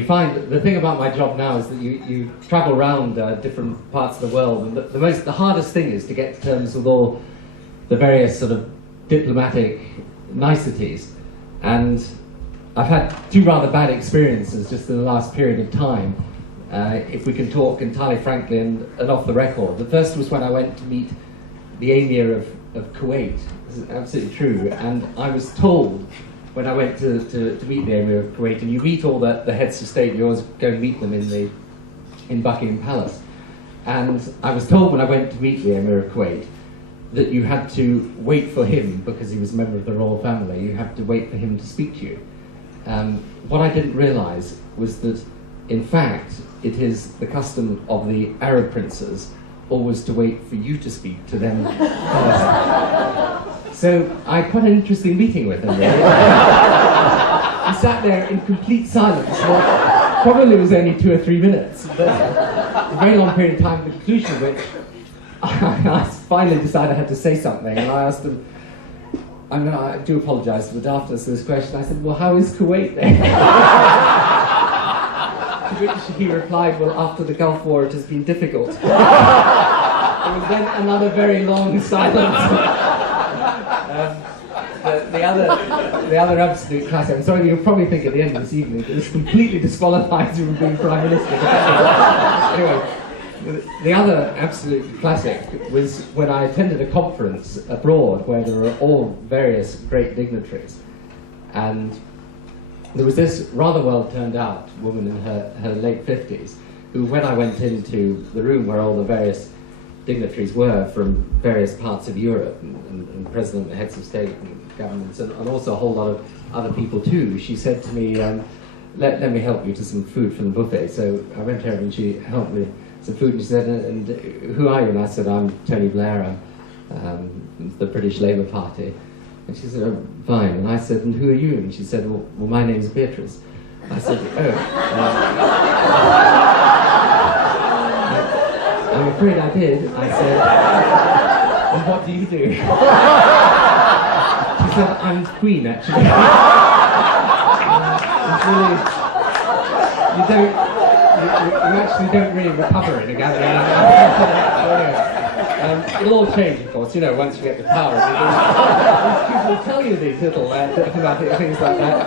You find that the thing about my job now is that you travel around different parts of the world, and the hardest thing is to get to terms with all the various sort of diplomatic niceties. And I've had two rather bad experiences just in the last period of time, if we can talk entirely frankly and off the record. The first was when I went to meet the Emir of Kuwait. This is absolutely true. And I was told when I went to meet the Emir of Kuwait, and you meet all the heads of state, you always go and meet them in Buckingham Palace. And I was told when I went to meet the Emir of Kuwait that you had to wait for him, because he was a member of the royal family, you had to wait for him to speak to you. What I didn't realise was that, in fact, it is the custom of the Arab princes always to wait for you to speak to them first. So I had quite an interesting meeting with him, really. We sat there in complete silence. Well, probably it was only 2 or 3 minutes, but a very long period of time, the conclusion of which I finally decided I had to say something, and I asked him, I do apologise for the daftness of this question, I said, well, how is Kuwait then? To which he replied, well, after the Gulf War it has been difficult. There was then another very long silence. The other absolute classic, I'm sorry, you'll probably think at the end of this evening that this completely disqualifies you from being Prime Minister. Anyway, the other absolute classic was when I attended a conference abroad where there were all various great dignitaries, and there was this rather well turned out woman in her late 50s who, when I went into the room where all the various dignitaries were from various parts of Europe, and president and heads of state and governments, and also a whole lot of other people too, she said to me, let me help you to some food from the buffet. So I went to her and she helped me some food, and she said, and who are you? And I said, I'm Tony Blair, I'm the British Labour Party. And she said, oh, fine. And I said, and who are you? And she said, well my name's Beatrice. I said, oh. I'm afraid I did. I said, and what do you do? She said, I'm Queen, actually. It's really, you actually don't really recover in a gathering. It'll all change, of course, once you get the power. These people will tell you these little things like that.